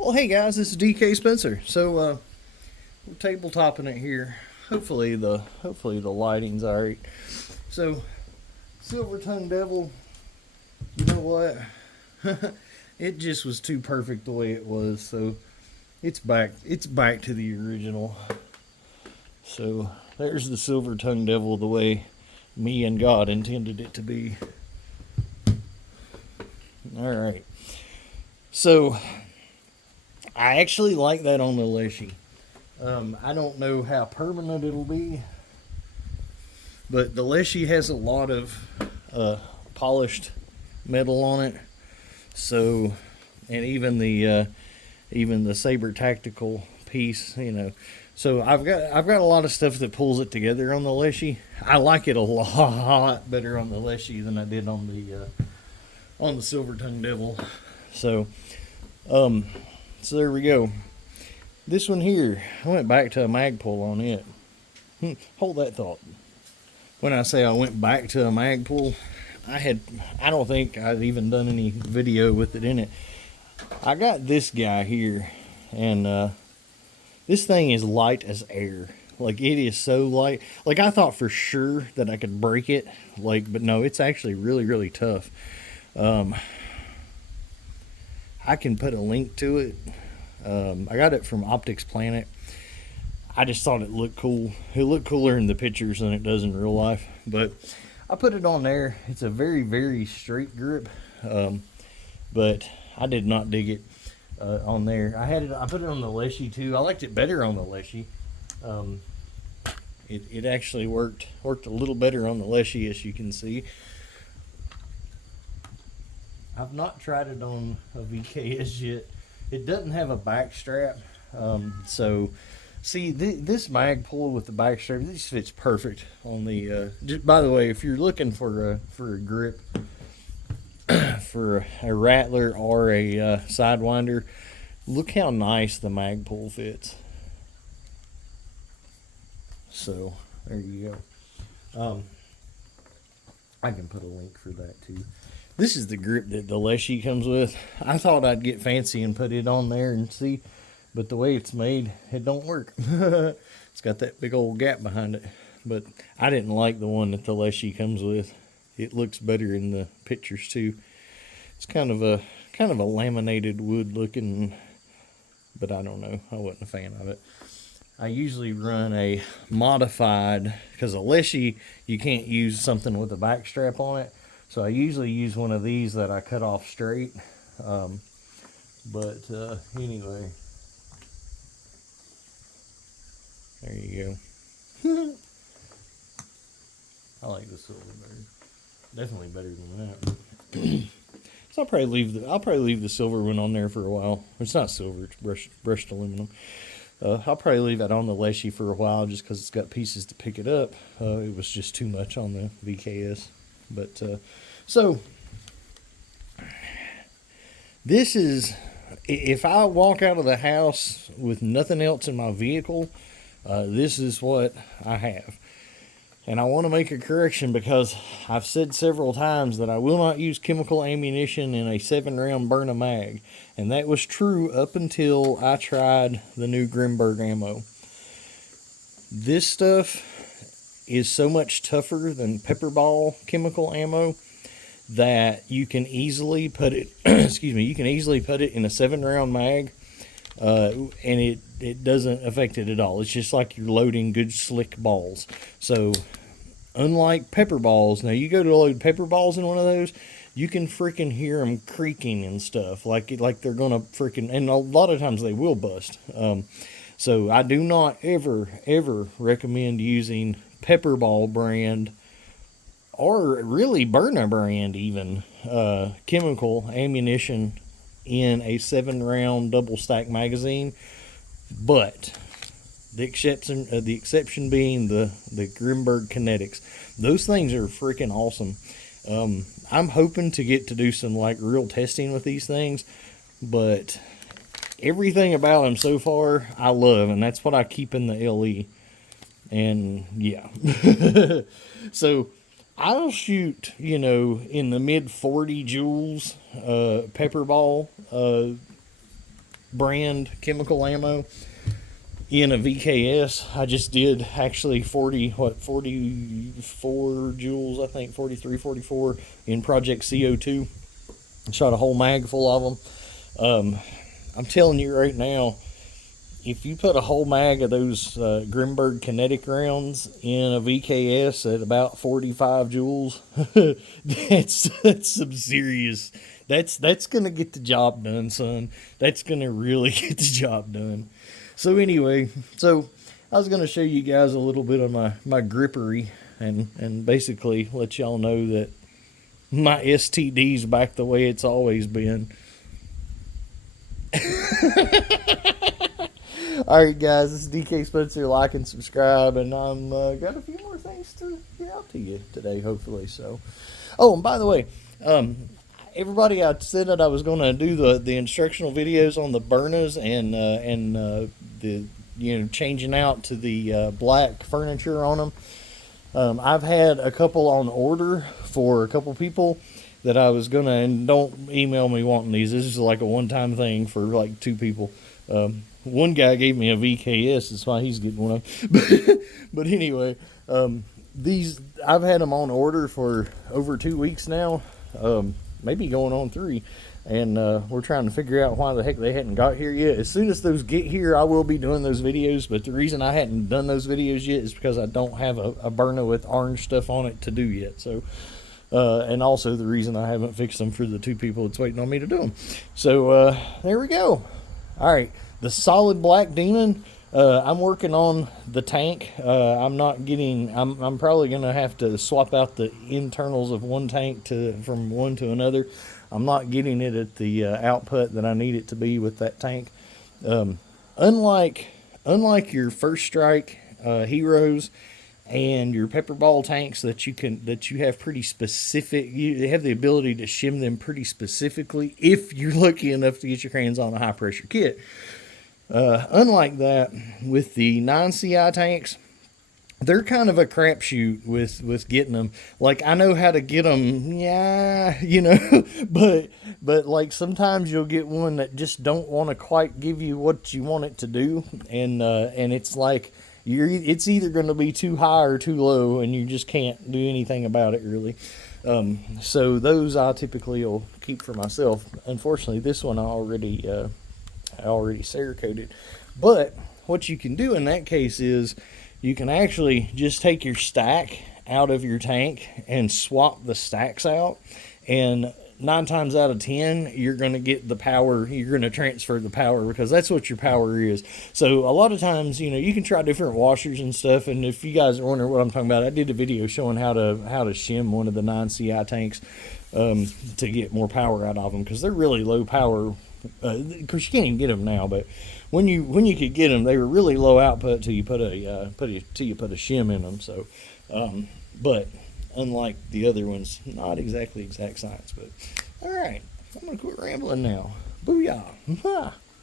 Well, hey guys, this is DK Spencer. We're tabletopping it here. Hopefully the lighting's alright. So, Silver Tongue Devil, you know what? It just was too perfect the way it was. So it's back. It's back to the original. So there's the Silver Tongue Devil the way me and God intended it to be. All right. So I actually like that on the Leshiy. I don't know how permanent it'll be, but the Leshiy has a lot of polished metal on it. So, and even the Saber Tactical piece, you know. So I've got a lot of stuff that pulls it together on the Leshiy. I like it a lot better on the Leshiy than I did on the Silver Tongue Devil. So, so there we go. This one here, I went back to a Magpul on it. Hold that thought. When I say I went back to a Magpul, I don't think I've even done any video with it in it. I got this guy here, and this thing is light as air. Like, it is so light. Like, I thought for sure that I could break it. Like, but no, it's actually really tough. I can put a link to it. I got it from Optics Planet. I just thought it looked cool. It looked cooler in the pictures than it does in real life. But I put it on there. It's a very straight grip. But I did not dig it on there. I put it on the Leshiy too. I liked it better on the Leshiy. It actually worked a little better on the Leshiy, as you can see. I've not tried it on a VKS yet. It doesn't have a back strap. So, see, this Magpul with the back strap, this fits perfect on the. Just by the way, if you're looking for a grip for a Rattler or a Sidewinder, look how nice the Magpul fits. So there you go. I can put a link for that too. This is the grip that the Leshiy comes with. I thought I'd get fancy and put it on there and see, but the way it's made, it don't work. It's got that big old gap behind it. But I didn't like the one that the Leshiy comes with. It looks better in the pictures too. It's kind of a laminated wood looking, but I don't know. I wasn't a fan of it. I usually run a modified, because a Leshiy, you can't use something with a back strap on it. So I usually use one of these that I cut off straight. Anyway, there you go. I like the silver better. Definitely better than that. So I'll probably leave the silver one on there for a while. It's not silver, it's brushed aluminum. I'll probably leave that on the Leshiy for a while just because it's got pieces to pick it up. It was just too much on the VKS. But, so, this is, if I walk out of the house with nothing else in my vehicle, this is what I have. And I want to make a correction because I've said several times that I will not use chemical ammunition in a 7-round Byrna mag. And that was true up until I tried the new Grimburg ammo. This stuff is so much tougher than pepperball chemical ammo that you can easily put it you can easily put it in a 7-round mag, and it doesn't affect it at all. It's just like you're loading good slick balls. So unlike pepper balls, now you go to load pepper balls in one of those, you can freaking hear them creaking and stuff like they're gonna freaking, and a lot of times they will bust. So I do not ever recommend using Pepperball brand, or really Byrna brand even, chemical ammunition in a 7-round double stack magazine. But the exception being the Grimburg Kinetics. Those things are freaking awesome. I'm hoping to get to do some like real testing with these things, but everything about them so far I love, and that's what I keep in the LE. And yeah. So I'll shoot, in the mid 40 joules pepper ball brand chemical ammo in a VKS. I just did actually 44 joules, I think 43, 44 in Project CO2. Shot a whole mag full of them. I'm telling you right now, if you put a whole mag of those Grimburg kinetic rounds in a VKS at about 45 joules, that's some serious. That's gonna get the job done, son. That's gonna really get the job done. So anyway, I was gonna show you guys a little bit of my grippery and basically let y'all know that my STD's back the way it's always been. Alright guys, this is DK Spencer. Like and subscribe, and I'm got a few more things to get out to you today, hopefully. So, oh, and by the way, everybody, I said that I was going to do the instructional videos on the Byrnas and the changing out to the black furniture on them. I've had a couple on order for a couple people that I was gonna, and don't email me wanting these. This is like a one-time thing for like 2 people. One guy gave me a VKS, that's why he's getting one of them. But anyway, these, I've had them on order for over 2 weeks now, maybe going on 3. And we're trying to figure out why the heck they hadn't got here yet. As soon as those get here, I will be doing those videos. But the reason I hadn't done those videos yet is because I don't have a Byrna with orange stuff on it to do yet. So, and also the reason I haven't fixed them for the 2 people that's waiting on me to do them. So there we go. All right, the solid black demon. I'm working on the tank. I'm probably gonna have to swap out the internals of one tank from one to another. I'm not getting it at the output that I need it to be with that tank. Unlike your First Strike heroes and your pepper ball tanks that you have pretty specific, you have the ability to shim them pretty specifically if you're lucky enough to get your hands on a high pressure kit. Unlike that, with the non-CI tanks, they're kind of a crapshoot with getting them. Like, I know how to get them, yeah, but like sometimes you'll get one that just don't want to quite give you what you want it to do, and it's like it's either going to be too high or too low, and you just can't do anything about it really. So those I typically will keep for myself. Unfortunately, this one I already Cerakoted. But what you can do in that case is you can actually just take your stack out of your tank and swap the stacks out, and 9 times out of 10 you're going to get the power, you're going to transfer the power, because that's what your power is. So a lot of times, you can try different washers and stuff, and if you guys are wondering what I'm talking about, I did a video showing how to shim one of the non-CI tanks to get more power out of them, because they're really low power. Of course, you can't even get them now, but when you could get them, they were really low output till you put a shim in them. So, but unlike the other ones, not exactly exact science. But all right, I'm gonna quit rambling now. Booyah!